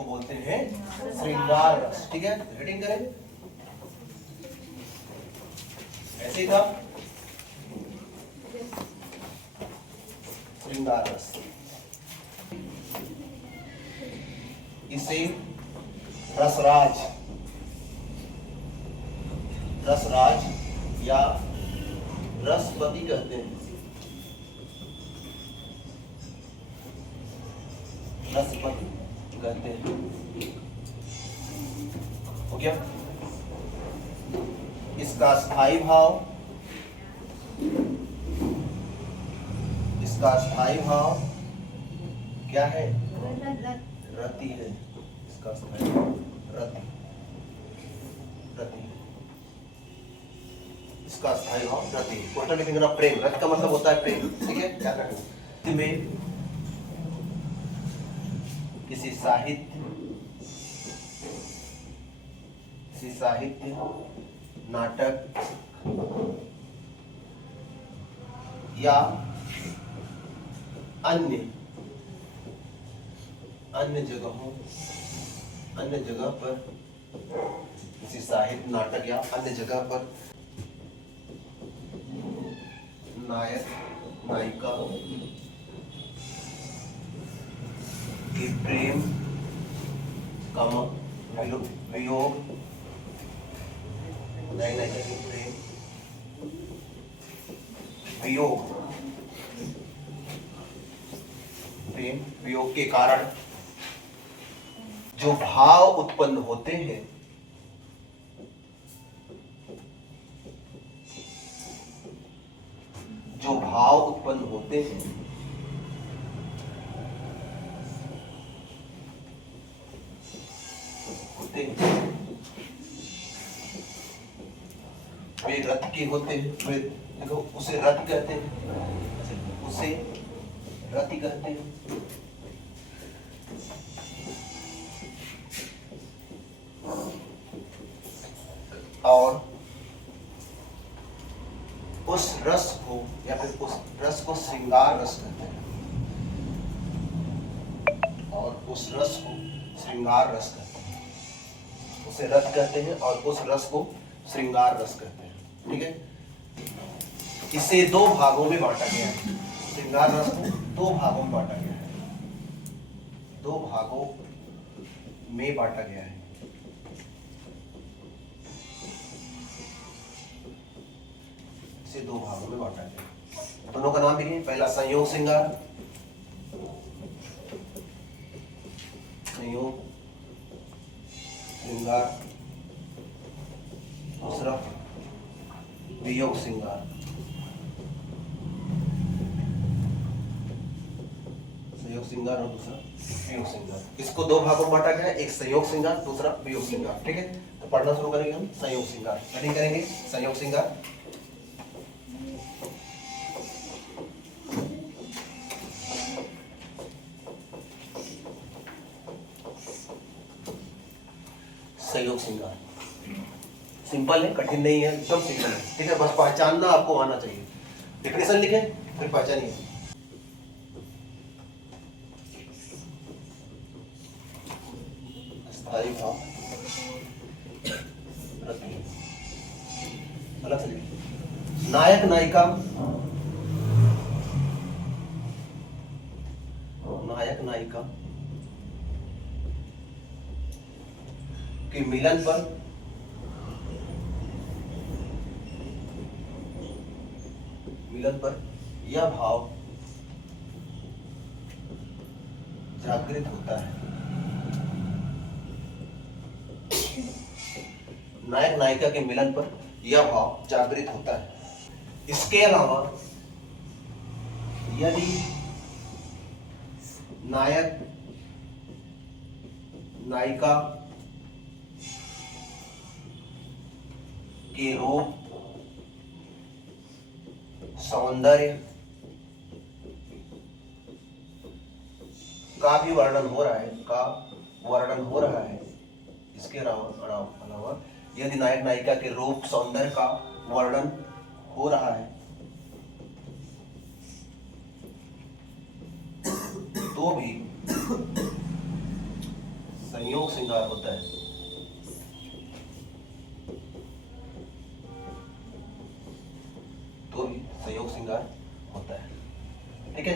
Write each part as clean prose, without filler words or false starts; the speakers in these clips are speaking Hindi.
इसको बोलते हैं श्रृंगार रस। ठीक है, रीडिंग करें, ऐसे ही था श्रृंगार रस। इसे रसराज, रसराज या रसपति कहते हैं। रसपति कहते हैं। हो गया। इसका स्थायी भाव, इसका स्थायी भाव क्या है? रति है। इसका स्थायी भाव रति, रति। इसका स्थायी भाव रति। क्वेश्चन लिखेंगे ना, प्रेम। रति का मतलब होता है प्रेम। ठीक है, क्या करेंगे में किसी साहित्य, किसी साहित्य, नाटक या अन्य जगहों, अन्य जगह पर, किसी साहित्य, नाटक या अन्य जगह पर नायक नायिका के प्रेम का वियोग, नायक नायिका के प्रेम वियोग, प्रेम वियोग के कारण जो भाव उत्पन्न होते हैं, जो भाव उत्पन्न होते हैं, वे रत के होते हैं। वे देखो, उसे रत कहते हैं, उसे रति कहते हैं। और उस रस को या फिर उस रस को श्रृंगार रस कहते हैं। और उस रस को श्रृंगार रस कहते हैं। उसे रस कहते हैं और उस रस को श्रृंगार रस कहते हैं। ठीक है, इसे दो भागों में बांटा गया है। श्रृंगार रस को दो भागों में बांटा गया है, दो भागों में बांटा गया है। इसे दो भागों में बांटा गया। दोनों का नाम लिखिए। पहला संयोग श्रृंगार, संयोग श्रृंगार। दूसरा वियोग श्रृंगार, संयोग श्रृंगार और दूसरा वियोग श्रृंगार। इसको दो भागों में बांटा गया है, एक संयोग श्रृंगार, दूसरा वियोग श्रृंगार। ठीक है, तो पढ़ना शुरू करेंगे हम संयोग श्रृंगार। रीडिंग करेंगे संयोग श्रृंगार। संयोग श्रृंगार सिंपल है, कठिन नहीं है, एकदम सिंपल है। ठीक है, बस पहचानना आपको आना चाहिए। डेफिनेशन लिखें फिर पहचानिए। स्थायी भाव रति, अलग से लिखिए। नायक नायिका, नायक नायिका के मिलन पर यह भाव जागृत होता है। नायक नायिका के मिलन पर यह भाव जागृत होता है। इसके अलावा यदि नायक नायिका के रूप, सौंदर्य का भी वर्णन हो रहा है, इसके अलावा यदि नायक नायिका के रूप सौंदर्य का वर्णन हो रहा है तो भी संयोग श्रृंगार होता है। तो भी संयोग श्रृंगार होता है। ठीक है,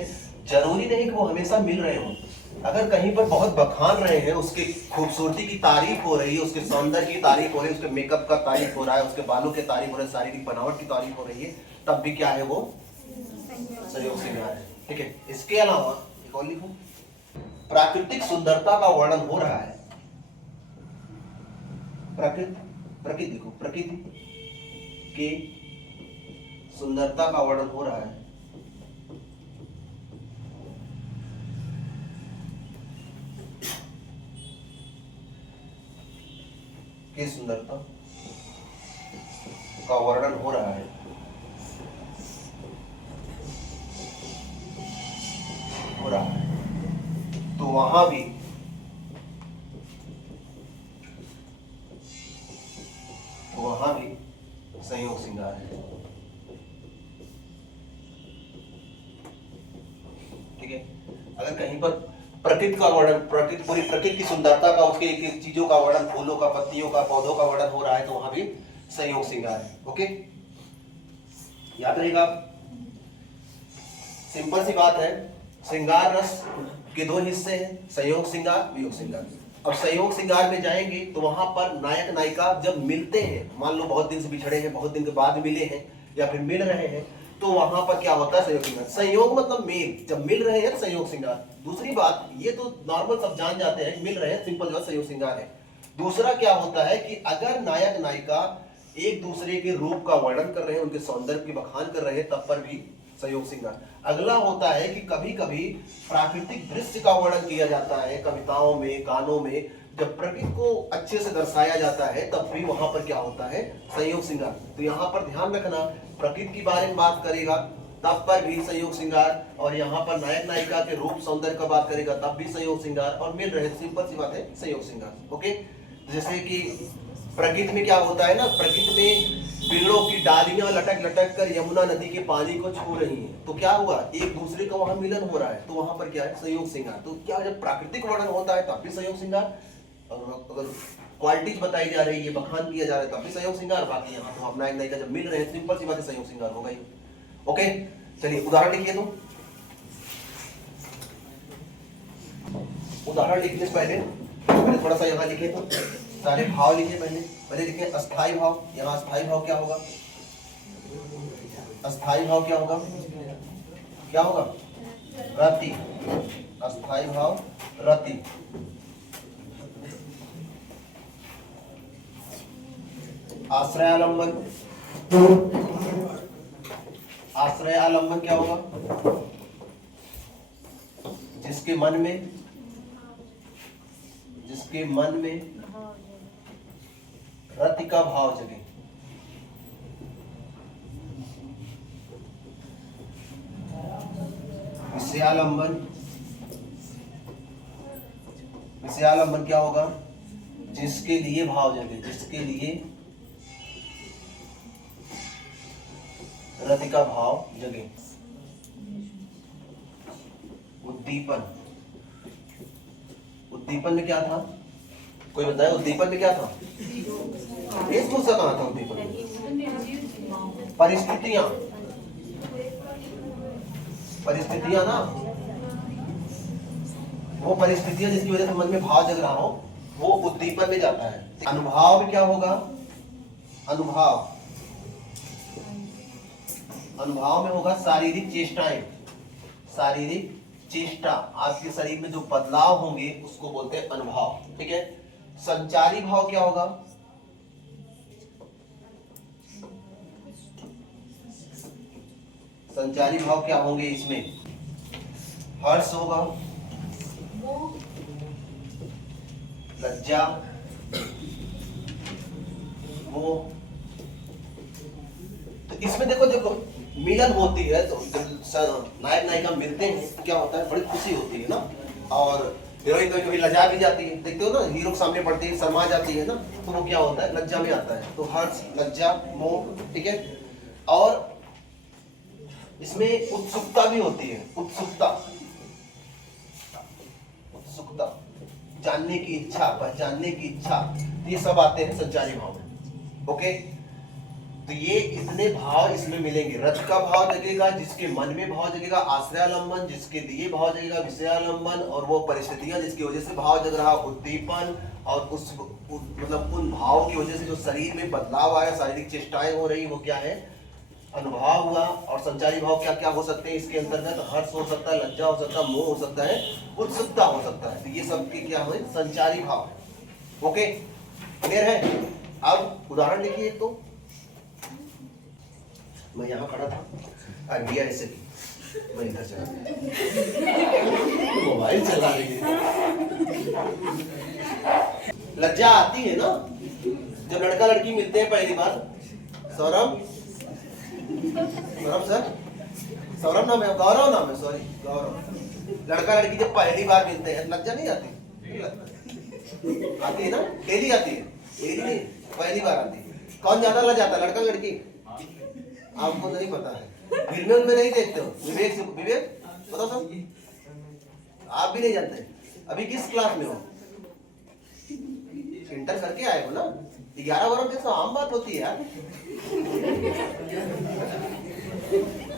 जरूरी नहीं कि वो हमेशा मिल रहे हों। अगर कहीं पर बहुत बखान रहे हैं, उसके खूबसूरती की तारीफ हो रही है, उसके सौंदर्य की तारीफ हो रही है, उसके मेकअप का तारीफ हो रहा है, उसके बालों की तारीफ हो रही है, शारीरिक बनावट की तारीफ हो रही है, तब भी क्या है वो संयोग श्रृंगार है। ठीक है, इसके अलावा एक और लिखो, प्राकृतिक सुंदरता का वर्णन हो रहा है। प्रकृति लिखो, प्रकृति के सुंदरता का वर्णन हो रहा है। की सुंदरता का वर्णन हो रहा है। तो वहां भी संयोग श्रृंगार है। ठीक है, अगर कहीं पर प्रकृति का वर्णन, पूरी प्रकृति की सुंदरता का, उसके एक चीजों का वर्णन, फूलों का, पत्तियों का, पौधों का वर्णन हो रहा है, तो वहां भी संयोग श्रृंगार है। ओके, याद रहेगा। सिंपल सी बात है, श्रृंगार रस के दो हिस्से हैं, संयोग श्रृंगार, वियोग श्रृंगार। अब संयोग श्रृंगार में जाएंगे तो वहां पर नायक नायिका जब मिलते हैं, मान लो बहुत दिन से बिछड़े हैं, बहुत दिन के बाद मिले हैं या फिर मिल रहे हैं, तो वहां पर क्या होता है, संयोग श्रृंगार। संयोग मतलब मेल, जब मिल रहे हैं संयोग श्रृंगार। दूसरी बात, ये तो नॉर्मल सब जान जाते हैं, मिल रहे हैं, सिंपल जो संयोग श्रृंगार है। दूसरा क्या होता है कि अगर नायक नायिका एक दूसरे के रूप का वर्णन कर रहे हैं, उनके सौंदर्य की बखान कर रहे हैं, तब पर भी संयोग श्रृंगार। अगला होता है कि कभी कभी प्राकृतिक दृश्य का वर्णन किया जाता है, कविताओं में, गानों में, जब प्रकृति को अच्छे से दर्शाया जाता है, तब भी वहां पर क्या होता है, संयोग श्रृंगार। तो यहाँ पर ध्यान रखना, प्रकृति के बारे में बात करेगा तब पर भी संयोग श्रृंगार, और यहाँ पर नायक नायिका के रूप सौंदर्य का बात करेगा तब भी संयोग श्रृंगार, और मिल रहे, सिंपल सी बात है, संयोग श्रृंगार। ओके, जैसे कि प्रकृति में क्या होता है ना, प्रकृति में पेड़ों की डालियां लटक लटक कर यमुना नदी के पानी को छू रही हैं, तो क्या हुआ, एक दूसरे का वहां मिलन हो रहा है, तो वहां पर क्या है, संयोग श्रृंगार। तो क्या जब प्राकृतिक वर्णन होता है तब भी संयोग श्रृंगार, अगर क्वालिटीज बताई जा रही है, बखान किया जा रहा है, तब भी संयोग श्रृंगार। बाकी यहाँ तो अपना एक नई का जब मिल रहे हैं, सिंपल सी बात है, संयोग श्रृंगार होगा ही। ओके, चलिए उदाहरण लिखिए। तो उदाहरण लिखने से पहले थोड़ा सा यहाँ लिखे, तो सारे भाव लिखे, पहले लिखे अस्थाई भाव। यहाँ अस्थाई भाव क्या होगा, अस्थाई भाव क्या होगा, क्या होगा, रति। अस्थाई भाव रति। आश्रयालंबन, आश्रयालंबन क्या होगा, जिसके मन में रति का भाव जगे। विषयालंबन, विषयालंबन क्या होगा, जिसके लिए भाव जगे, जिसके लिए रति का भाव जगे। उद्दीपन, उद्दीपन में क्या था, कोई बताए उद्दीपन में क्या था, वेशभूषा कहाँ था उद्दीपन में, परिस्थितियां, परिस्थितियां ना, वो परिस्थितियां जिसकी वजह से मन में भाव जग रहा हो, वो उद्दीपन में जाता है। अनुभाव में क्या होगा, अनुभाव, अनुभाव में होगा शारीरिक चेष्टाएं, शारीरिक चेष्टा, आपके शरीर में जो बदलाव होंगे उसको बोलते हैं अनुभाव। ठीक है, संचारी भाव क्या होगा, संचारी भाव क्या होंगे, इसमें हर्ष होगा, लज्जा, वो, तो इसमें देखो देखो मिलन होती है, तो नायक नायिका मिलते हैं, क्या होता है, बड़ी खुशी होती है ना, और हीरोइन कभी कभी लजा भी जाती है, देखते हो ना, हीरो के सामने पड़ती है, शर्मा जाती है ना, तो वो क्या होता है, लज्जा में आता है। तो हर्ष, लज्जा, मोह, ठीक है, और इसमें उत्सुकता भी होती है, उत्सुकता, उत्सुकता, जानने की इच्छा, पहचानने की इच्छा, ये सब आते हैं संचारी भाव में। ओके, तो ये इतने भाव इसमें मिलेंगे। रज का भाव जगेगा जिसके मन में भाव जगेगा, आश्रयालंबन जिसके लिए भाव जगेगा, विषयालंबन और वो परिस्थितियां जिसकी वजह से भाव जग रहा, उद्दीपन और मतलब उन भाव की वजह से जो शरीर में बदलाव आया, शारीरिक चेष्टाएं हो रही, वो क्या है, अनुभव हुआ। और संचारी भाव क्या क्या हो सकते हैं इसके अंतर्गत, हर्ष हो सकता है, लज्जा हो सकता है, मोह हो सकता है, उत्सुकता हो सकता है। तो ये सब के क्या है, संचारी भाव है। ओके, क्लियर है। अब उदाहरण देखिए, तो मैं यहाँ खड़ा था, अरबिया ऐसे थी, मैं इधर चला मोबाइल चला रही है। लज्जा आती है ना जब लड़का लड़की मिलते हैं पहली बार। सौरभ, सौरभ सर, सौरभ नाम है, गौरव नाम है, सॉरी गौरव। लड़का लड़की जब पहली बार मिलते हैं लज्जा नहीं आती? आती है ना, डेली आती है, डेली नहीं, पहली बार आती है। कौन ज्यादा लजाता, लड़का लड़की? आपको नहीं पता है, फिल्में उनमें नहीं देखते हो। विवेक से, विवेक बताओ सब, आप भी नहीं जानते। अभी किस क्लास में हो? इंटर करके आए हो ना? 11 वर्ष तो आम बात होती है यार।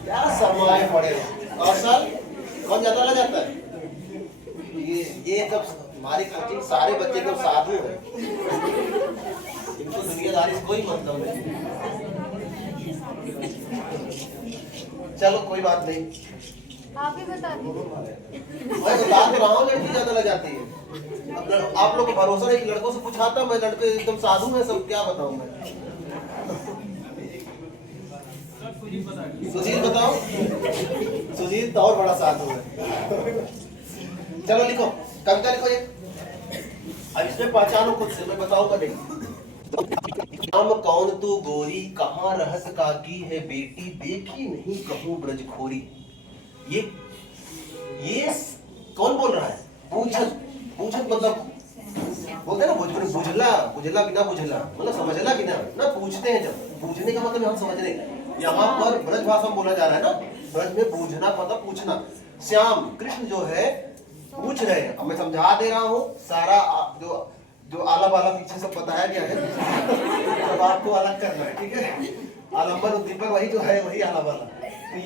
क्या समय पड़े हो। और सर कौन ज्यादा लग जाता है? ये सब हमारे कोचिंग सारे बच्चे तो साधु हैं, इनको दुनियादारी से कोई मतलब नहीं। चलो कोई बात नहीं, आप ही बता दीजिए। मैं बता दे रहा हूँ, लड़की ज्यादा लग जाती है। अब आप लोग को भरोसा नहीं कि लड़कों से पूछाता, मैं लड़के एकदम साधु है सब, क्या बताऊं मैं। सुजीत बताओ, सुजीत तो और बड़ा साधु है। चलो लिखो, कविता लिखो ये। अब इसमें पहचानो खुद से, मैं बताऊंगा नहीं। नाम कौन तू गोरी, कहाँ रहस काकी है बेटी, देखी नहीं कहूँ ब्रजखोरी। ये कौन बोल रहा है? पूछत, पूछत मतलब बोलते हैं ना भोजपुरी, बुझला, बुझला बिना बुझला मतलब समझला बिना ना, पूछते हैं जब। पूछने का मतलब हम समझ रहे हैं, यहाँ पर ब्रज भाषा में बोला जा रहा है ना, ब्रज में पूछना मतलब पूछना। श्याम कृष्ण जो है पूछ रहे हैं, अब मैं समझा दे रहा हूँ सारा, जो आला बाला पीछे सब बताया गया है, अब आपको अलग करना है, ठीक है। आलम्बन उद्दीपन वही जो है, वही आला बाला। तो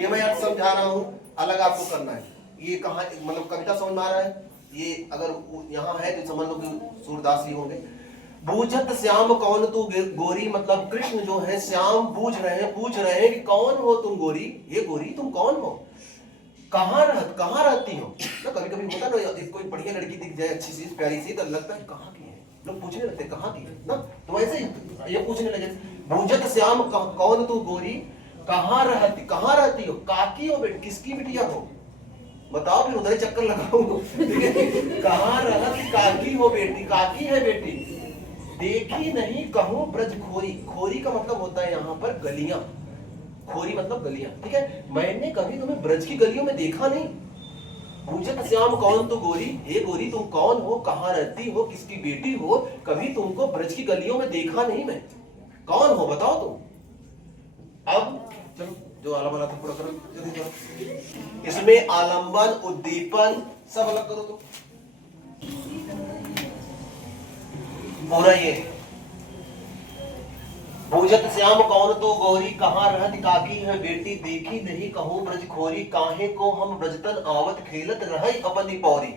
ये मैं आज समझा रहा हूँ, अलग आपको करना है। ये कहाँ मतलब कविता समझ में आ रहा है? ये अगर यहाँ है तो समझ लो कि सूरदास ही होंगे। बूझत श्याम कौन तू गोरी, मतलब कृष्ण जो है श्याम बूझ रहे हैं, पूछ रहे हैं कि कौन हो तुम गोरी, ये गोरी तुम कौन हो, कहाँ रहती हो ना। कभी कभी होता ना, कोई बढ़िया लड़की दिख जाए, अच्छी सी प्यारी सी, तो लगता है कहाँ की है, लोग पूछने लगते कहाँ की है ना। तो ऐसे ही ये पूछने लगे, बूझत श्याम कौन तू गोरी, कहाँ रहती हो, काकी हो बेटी, किसकी बिटिया हो, बताओ, फिर उधर चक्कर लगाओ, ठीक है। कहाँ रहती काकी हो बेटी, काकी है बेटी, देखी नहीं कहूँ ब्रज खोरी। खोरी का मतलब होता है यहाँ पर गलियां, खोरी मतलब गलियां, ठीक है। मैंने कभी तुम्हें ब्रज की गलियों में देखा नहीं। पूछत श्याम कौन तू गोरी, हे गोरी तुम कौन हो, कहाँ रहती हो, किसकी बेटी हो, कभी तुमको ब्रज की गलियों में देखा नहीं मैं, कौन हो बताओ तुम। अब चलो जो आलम वाला था पूरा करो जल्दी करो। इसमें आलंबन उद्दीपन सब अलग करो तो पूरा ये। बूझत श्याम कौन तो गौरी, कहाँ रहत काकी है बेटी, देखी नहीं कहूँ ब्रज खोरी, काहे को हम ब्रजतन आवत खेलत रहे अपनी पौरी।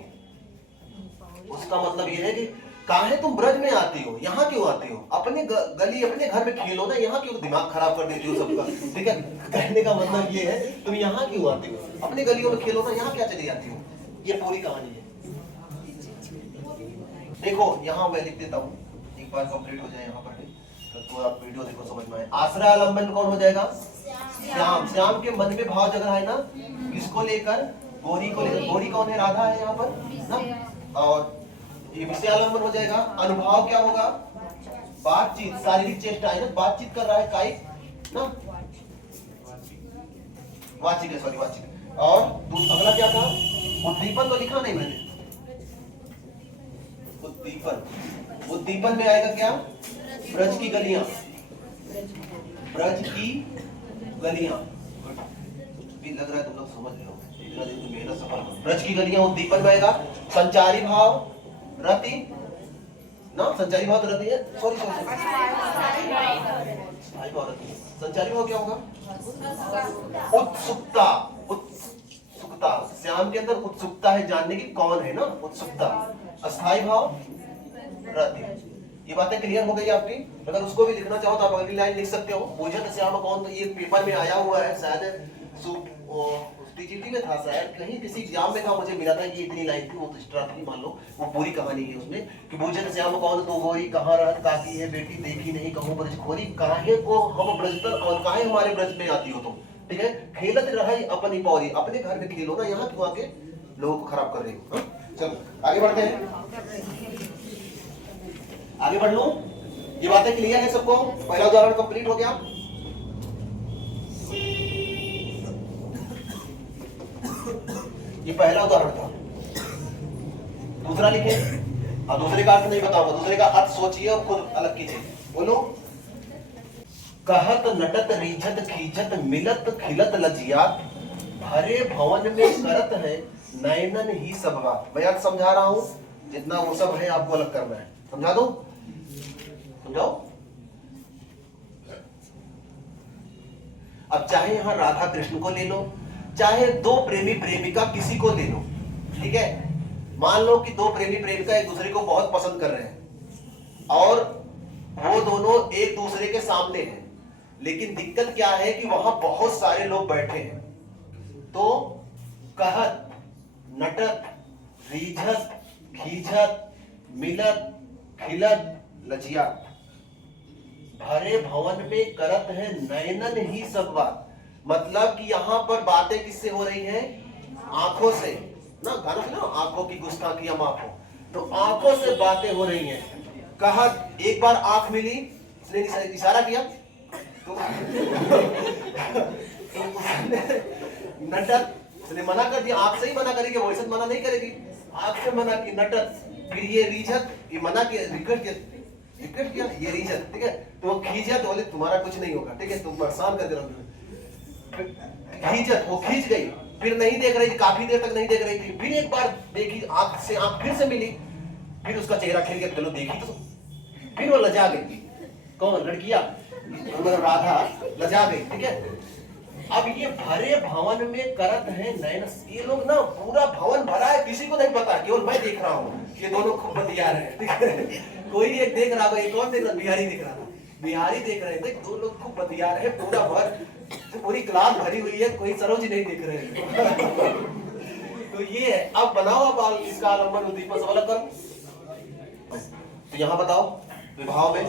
उसका मतलब ये है कि काहे तुम ब्रज में आती हो, यहाँ क्यों आती हो, अपने गली अपने घर में खेलो ना, यहाँ क्यों दिमाग खराब कर देती हो सबका, ठीक है। कहने का मतलब ये है तुम यहाँ क्यों आती हो, अपने गलियों में खेलो ना, यहाँ क्या चली जाती हो। ये पूरी कहानी है। देखो यहाँ मैं लिख देता हूँ, एक बार कंप्लीट हो जाए यहाँ पर तो आप वीडियो देखो समझ में आए। आश्रय आलम्बन कौन हो जाएगा? श्याम। श्याम के मन में भाव जग रहा है ना, किसको लेकर? गोरी को लेकर। गोरी कौन है? राधा है यहाँ पर ना। और ये विषय आलम्बन हो जाएगा। अनुभाव क्या होगा? बातचीत, शारीरिक चेष्टा है ना, बातचीत कर रहा है कायिक ना, वाचिक है, सॉरी वाचिक। और अगला क्या था? उद्दीपन तो लिखा नहीं मैंने। उद्दीपन, उद्दीपन में आएगा क्या? ब्रज की गलियां, ब्रज की गलियां भी लग रहा है तुम लोग समझ रहे हो। तेरा दिन मेरा सफल करो। ब्रज की गलियां उद्दीपन में आएगा। संचारी भाव रति ना, संचारी भाव तो रति है, सॉरी संचारी भाव क्या होगा? उत्सुकता। उत्सुकता, श्याम के अंदर उत्सुकता है जानने की कौन है ना, उत्सुकता। अस्थाई भाव रति। ये बातें क्लियर हो गई आपकी? अगर उसको भी लिखना चाहो तो आप अगली लाइन लिख सकते हो। पूजन श्याम कौन, तो ये पेपर में आया हुआ है शायद, टीजीटी में था शायद, कहीं किसी एग्जाम में था, मुझे मिला था कि इतनी लाइन थी, वो तो एक्स्ट्रा थी, मान लो वो पूरी कहानी है उसमें कि पूजन श्याम कौन तो गोरी कहाँ रहत ताकी है बेटी देखी नहीं कहूँ ब्रज खोरी, काहे को हम ब्रजतर और काहे हमारे ब्रज में आती हो तुम, ठीक है। खेलत रहे अपनी पौरी, अपने घर में खेलो ना, यहाँ क्यों आके लोगों को खराब कर रही हो। चलो आगे बढ़ते हैं, आगे बढ़ लो। ये बातें क्लियर है सबको? पहला उदाहरण कंप्लीट हो गया। ये पहला उदाहरण था। दूसरा लिखे। अब दूसरे का अर्थ नहीं बताऊंगा, दूसरे का अर्थ सोचिए और खुद अलग कीजिए। बोलो। कहत नटत रीझत खींचत मिलत खिलत लजियात, भरे भवन में करत है नयनन ही सब बात। मैं अर्थ समझा रहा हूं, जितना वो सब है आपको अलग करना है। समझा दो, समझाओ। अब चाहे यहां राधा कृष्ण को ले लो, चाहे दो प्रेमी प्रेमिका किसी को ले लो, ठीक है। मान लो कि दो प्रेमी प्रेमिका एक दूसरे को बहुत पसंद कर रहे हैं और वो दोनों एक दूसरे के सामने हैं, लेकिन दिक्कत क्या है कि वहां बहुत सारे लोग बैठे हैं। तो कहत नटत रीझत खींचत मिलत खिलत लजिया, भरे भवन में करत है नयनन ही सब बात। मतलब कि यहाँ पर बातें किससे हो रही हैं? आंखों से ना, गाना सुना, आंखों की गुस्ताखियां माफ हो, तो आंखों से बातें हो रही हैं। कहा एक बार आंख मिली, इसने इशारा किया तो नटत, इसने मना कर दिया, आंख से ही मना करेगी, वैसे मना नहीं करेगी, आंख से मना की नटत। फिर ये रीझत, ये मना किया, रिक्वेस्ट किया, ये रीझत, ठीक है। तो वो खींचत, बोले तुम्हारा कुछ नहीं होगा, ठीक है, तुम परेशान कर दे रहे हो। खींचत, वो खींच गई, फिर नहीं देख रही थी, काफी देर तक नहीं देख रही थी, फिर एक बार देखी, आंख से आंख फिर से मिली, फिर उसका चेहरा खिल गया, चलो देखी तो, फिर वो लजा गई। कौन? लड़कियां, राधा लजा गई, ठीक है। अब ये भरे भवन में करत है नयन, ये लोग ना पूरा भवन भरा है, किसी को नहीं पता, केवल मैं देख रहा हूँ, ये दोनों खूब बतिया रहे हैं, ठीक है। कोई एक देख रहा होगा, एक और देख रहा, बिहारी दिख रहा था, बिहारी देख रहे थे, दो लोग खूब बतिया रहे हैं, पूरा भर, पूरी क्लास भरी हुई है, कोई सरोज नहीं दिख रहे हैं। तो ये है। अब बनाओ, अब इसका आलम्बन उद्दीपन सब अलग करो। तो यहाँ बताओ विभाव में,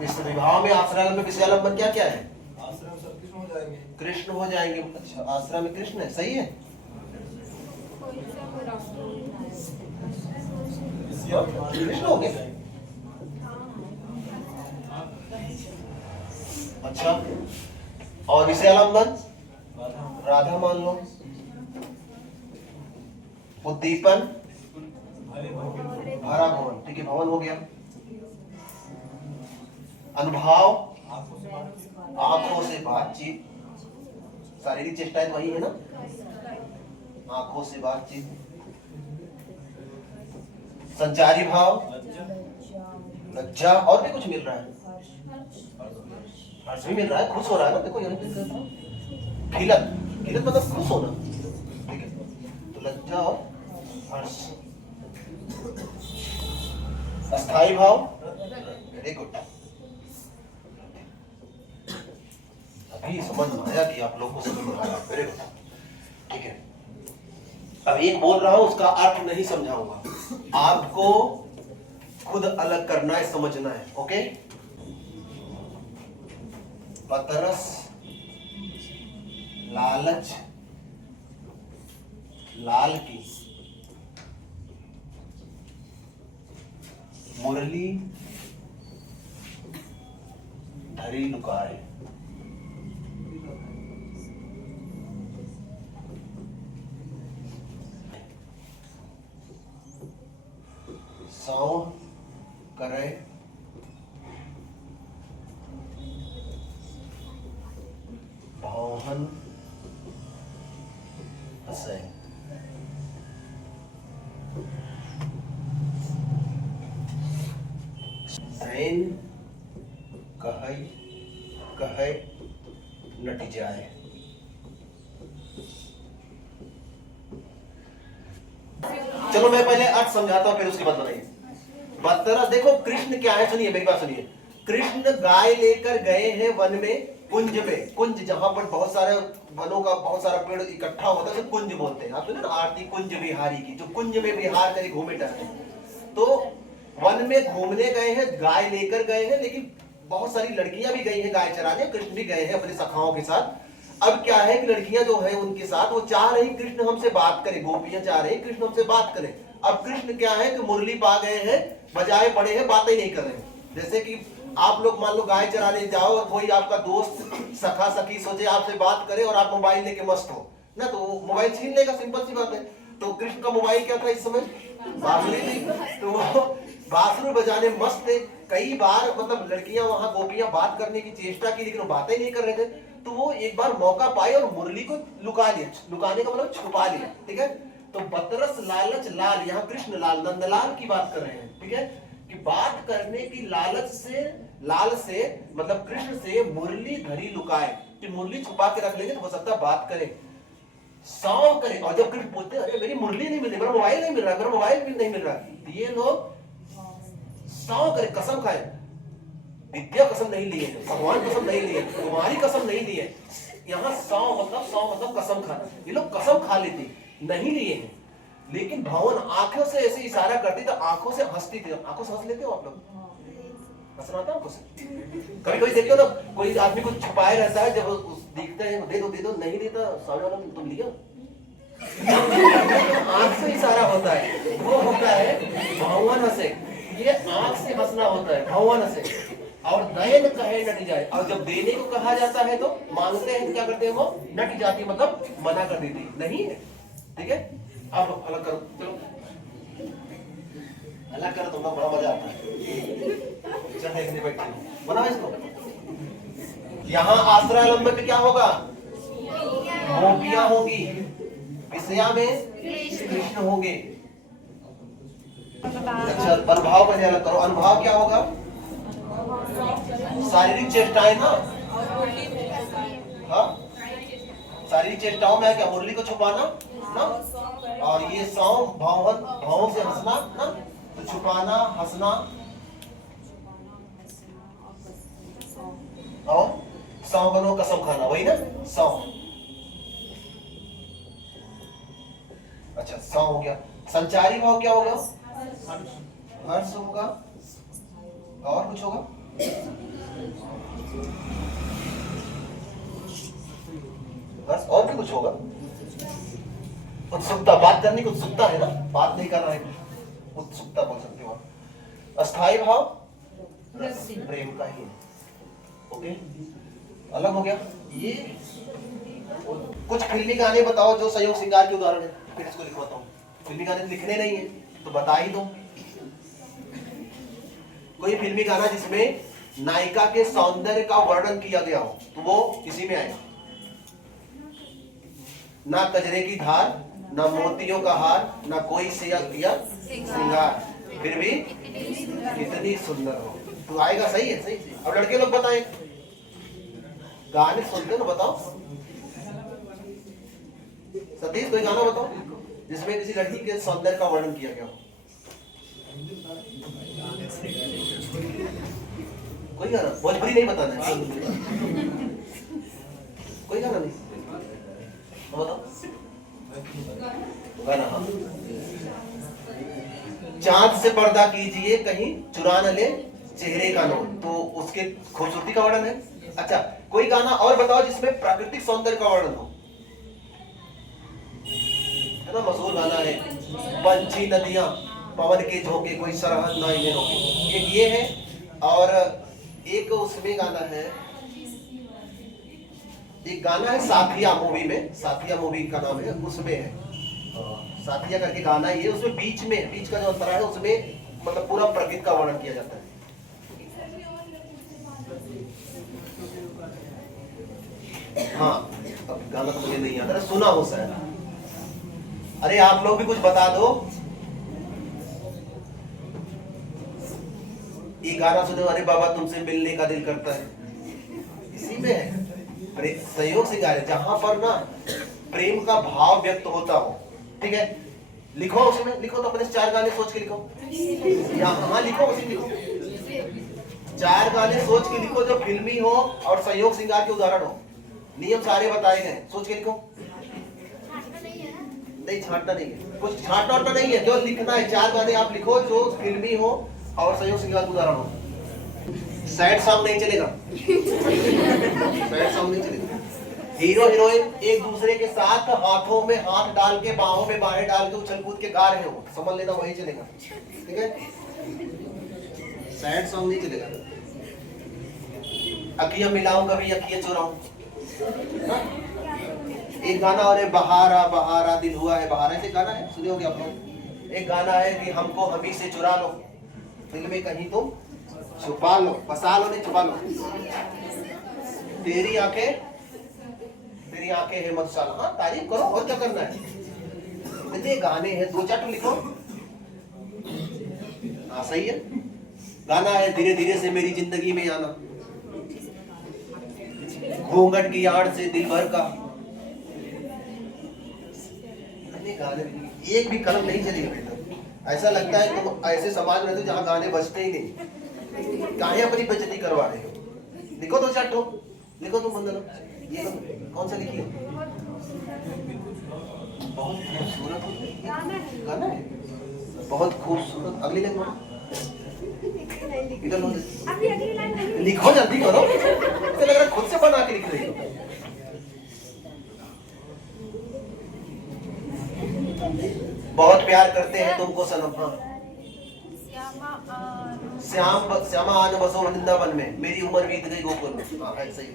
इस विभाव में आश्रम में विषयालंबन क्या क्या है? आश्रम सब कृष्ण हो जाएंगे। कृष्ण हो जाएंगे। अच्छा, आश्रम में कृष्ण है, सही है। कृष्ण हो गए। अच्छा, और विषयालंबन राधा मान लो, उद्दीपन भरा भवन, ठीक है, भवन हो गया। अनुभाव आंखों से बातचीत, शारीरिक चेष्टाएं वही है ना, आंखों से बातचीत। संचारी भाव लज्जा, और भी कुछ मिल रहा है, हर्ष भी मिल रहा है, खुश हो रहा है ना, देखो यहाँ पे खिलत, खिलत मतलब खुश होना, ठीक है। तो लज्जा और हर्ष। अस्थाई भाव, वेरी गुड, अभी समझ में आया कि आप लोगों को समझ में आया, वेरी गुड, ठीक है। अब एक बोल रहा हूं, उसका अर्थ नहीं समझाऊंगा, आपको खुद अलग करना है, समझना है, ओके। पतरस, लालच, लाल की, मुरली धरी लुकाए, सौ करे भाव नैन कहे कहे नट जाए। चलो मैं पहले अर्थ समझाता हूं फिर उसके बाद बताइए। बत्तरस देखो कृष्ण क्या है, सुनिए मेरी बात सुनिए। कृष्ण गाय लेकर गए हैं वन में, कुंज में। कुंज जहां पर बहुत सारे वनों का बहुत सारा पेड़ इकट्ठा होता है तो कुंज बोलते हैं। आप सुने ना आरती कुंज बिहारी की, जो कुंज में विहार करे घूमे टहले। तो वन में घूमने गए हैं, गाय लेकर गए हैं, लेकिन बहुत सारी लड़कियां भी गई हैं गाय चराने, कृष्ण भी गए हैं अपने सखाओं के साथ। अब क्या है कि लड़कियां जो है उनके साथ वो चाह रही कृष्ण हमसे बात करें, गोपियां चाह रही कृष्ण हमसे बात करें। अब कृष्ण क्या है कि मुरली पा गए हैं, बजाए पड़े हैं, बातें नहीं कर रहे हैं। जैसे कि आप लोग मान लो गाय चराने जाओ और कोई आपका दोस्त सखा सखी सोचे आपसे बात करे और आप मोबाइल लेके मस्त हो ना, तो वो मोबाइल छीन लेगा, सिंपल सी बात है। तो कृष्ण का मोबाइल क्या था इस समय? बांसुरी थी। तो वो बांसुरी बजाने मस्त थे। कई बार मतलब लड़कियां वहां गोपियां बात करने की चेष्टा की, लेकिन वो बातें नहीं कर रहे थे। तो वो एक बार मौका पाए और मुरली को लुका लिया। लुकाने का मतलब छुपा लिया, ठीक है। तो बतरस लालच लाल, यहाँ कृष्ण लाल नंदलाल की बात कर रहे हैं, ठीक है, कि बात करने की लालच से, लाल से मतलब कृष्ण से मुरली धरी लुकाए, कि मुरली छुपा के रख लेंगे तो हो सकता है बात करें, सौ करे। और जब कृष्ण पूछते अरे मेरी मुरली नहीं मिल रही, मेरा मोबाइल नहीं मिल रहा, मेरा मोबाइल भी नहीं मिल रहा, ये लोग सौ करे, कसम खाए, विद्या कसम नहीं लिए, भगवान कसम नहीं लिए, तुम्हारी कसम नहीं लिए। यहाँ सौ मतलब कसम खाना। ये लोग कसम खा लेते, नहीं लिए हैं, लेकिन भवन आंखों से ऐसे इशारा करती तो आंखों से हंसती थी। आंखों से हंस लेते हो आप लोग? हंसना आता आंखों से? कभी कभी देखते हो ना, कोई आदमी कुछ छुपाए रहता है, जब दिखते हैं दे दो, नहीं देता सामने वाला, तुम लिया। आंख से इशारा होता है, वो होता है भवन हंसे। ये आंख से हंसना होता है, भवन हंसे। और नयन कहे नट जाए, और जब देने को कहा जाता है तो मांगते हैं, क्या करते हैं वो? नट जाती, मतलब मना कर देती, नहीं है, ठीक है। अब अलग करो, चलो अलग करो, तुमको बड़ा मजा आता है। चल देखने बैठे बनाओ इसको। यहाँ आश्रयालंब पे क्या होगा? गोपियां होंगी, विषया में कृष्ण होंगे। अच्छा अनुभाव पहले अलग करो। अनुभाव क्या होगा? शारीरिक चेष्टाएं ना, हाँ शारीरिक चेष्टाओं में है क्या? मुरली को छुपाना ना, और ये सौ भावों से हंसना ना, तो छुपाना, हंसना, और सौ बनो कसम खाना, वही ना सौ। अच्छा सौ हो गया। संचारी भाव क्या होगा? हर्ष होगा, और कुछ होगा? बस, और भी कुछ होगा? उत्सुकता, बात करने की उत्सुकता है ना, बात नहीं कर रहा है, उत्सुकता बोल सकते हो। अस्थाई भाव प्रेम का ही, ओके अलग हो गया। ये कुछ फिल्मी गाने बताओ जो संयोग श्रृंगार के उदाहरण है, फिर इसको लिखवाता हूँ। फिल्मी गाने लिखने नहीं है तो बता ही दो। कोई फिल्मी गाना जिसमें नायिका के सौंदर्य का वर्णन किया गया हो तो वो इसी में आएगा। ना कजरे की धार, ना मोतियों का हार, ना कोई सिया किया श्रृंगार, फिर भी कितनी सुंदर हो, तो आएगा। सही है, सही है। अब लड़के लोग बताएं, गाने सुनते हो ना, बताओ सतीश कोई गाना बताओ जिसमें किसी लड़की के सौंदर्य का वर्णन किया गया हो। कोई गाना, भोजपुरी नहीं बताना है, कोई गाना नहीं बताओ गाना। हाँ, चांद से पर्दा कीजिए कहीं चुरा न ले चेहरे का नूर, तो उसके खूबसूरती का वर्णन है। अच्छा कोई गाना और बताओ जिसमें प्राकृतिक सौंदर्य का वर्णन हो, है ना, मशहूर गाना है, पंछी नदियां पवन के झोंके कोई सरहद ना इन्हें रोके, एक ये है। और एक उसमें गाना है, एक गाना है साथिया मूवी में, साथिया मूवी का नाम है, उसमें है साथिया करके गाना है। ये उसमें बीच में, बीच का जो अंतरा है उसमें मतलब पूरा प्रकृति का वर्णन किया जाता है। हाँ अब गाना तो मुझे नहीं आता, सुना हो शायद। अरे आप लोग भी कुछ बता दो। ये गाना सुने, अरे बाबा तुमसे मिलने का दिल करता है, इसी में है सहयोग श्रृंगार है, जहां पर ना प्रेम का भाव व्यक्त होता हो। ठीक है, लिखो उसमें, लिखो तो अपने 4 गाने सोच के लिखो, यहाँ लिखो, उसी लिखो, 4 गाने सोच के लिखो जो फिल्मी हो और सहयोग श्रृंगार के उदाहरण हो। नियम सारे बताए गए, सोच के लिखो। नहीं छांटना नहीं है, कुछ छांटना वाटना नहीं है, जो लिखना है 4 गाने आप लिखो जो फिल्मी हो और सहयोग श्रृंगार का उदाहरण हो। सैड सॉन्ग नहीं चलेगा, सैड सॉन्ग नहीं चलेगा। हीरो हीरोइन एक दूसरे के साथ हाथों में हाथ डाल के, बाहों में बाहें डाल के उछल कूद के गा रहे हो, समझ लेना, वही चलेगा। ठीक है, सैड सॉन्ग नहीं चलेगा। अखियां मिलाऊं कभी अखियां चुराऊं, एक गाना और है बहारा बहारा दिल हुआ है बहारा, ऐसे गाना है, सुने होंगे आप लोग। एक गाना है कि हमको हमी से चुरा लो, दिल में कहीं तुम छुपा लो, बसा लो नहीं छुपा लो, तेरी आंखें है मधुशाला। हाँ, तारीफ करो, और क्या करना है। इतने गाने हैं, 2-4 लिखो। हाँ सही है। गाना है धीरे धीरे से मेरी जिंदगी में आना, घूंघट की आड़ से दिल भर का। गाने एक भी कलम नहीं चलेगा बेटा, ऐसा लगता है तुम ऐसे समाज में रहते हो जहाँ गाने बजते ही नहीं, काहे अपनी बेइज्जती करवा रहे हो। लिखो 2-4 ठो, लिखो तुम बंदलो, ये कौन सा लिखिए, बहुत खूबसूरत गाना है, बहुत खूबसूरत। अगली लाइन बोलो, इधर लिखो, जल्दी करो, लग रहा है खुद से बना के लिख रही हो। बहुत प्यार करते हैं तुमको सनम। श्यामा आन बसो वृंदावन में, मेरी उम्र बीत गई गोकुल में। हाँ ऐसा ही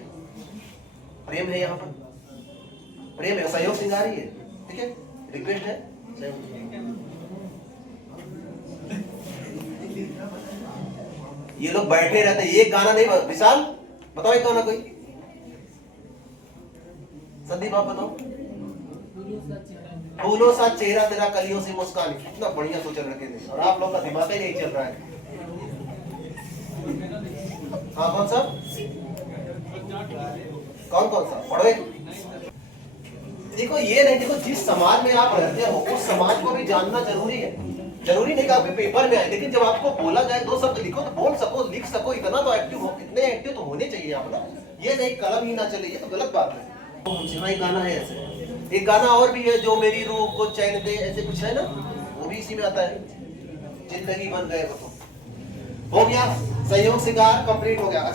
प्रेम है, यहाँ पर प्रेम है, सहयोग श्रृंगार ही है। ठीक है, रिक्वेस्ट है। ये लोग बैठे रहते, एक गाना नहीं, विशाल बताओ एक गाना कोई, संदीप आप बताओ। फूलों सा चेहरा तेरा कलियों से मुस्कान, कितना बढ़िया सोच रखे थे, और आप लोग का दिमाग ही नहीं चल रहा है। हाँ कौन सा, कौन सा पढ़ो। देखो ये नहीं, देखो जिस समाज में आप रहते हो उस समाज को भी जानना जरूरी है। जरूरी नहीं कि आपके पेपर में आए, लेकिन जब आपको बोला जाए 2 शब्द लिखो तो बोल सको, लिख सको, इतना तो एक्टिव हो, इतने एक्टिव तो होने चाहिए आप ना। ये नहीं कलम ही ना चले, ये तो गलत बात है। हाँ एक गाना है ऐसे, एक गाना और भी है, जो मेरी रूह को चैन दे, ऐसे कुछ है ना, वो भी इसी में आता है। जिंदगी बन गए वो तो हो गया, सहयोग श्रृंगार कंप्लीट हो गया। अच्छा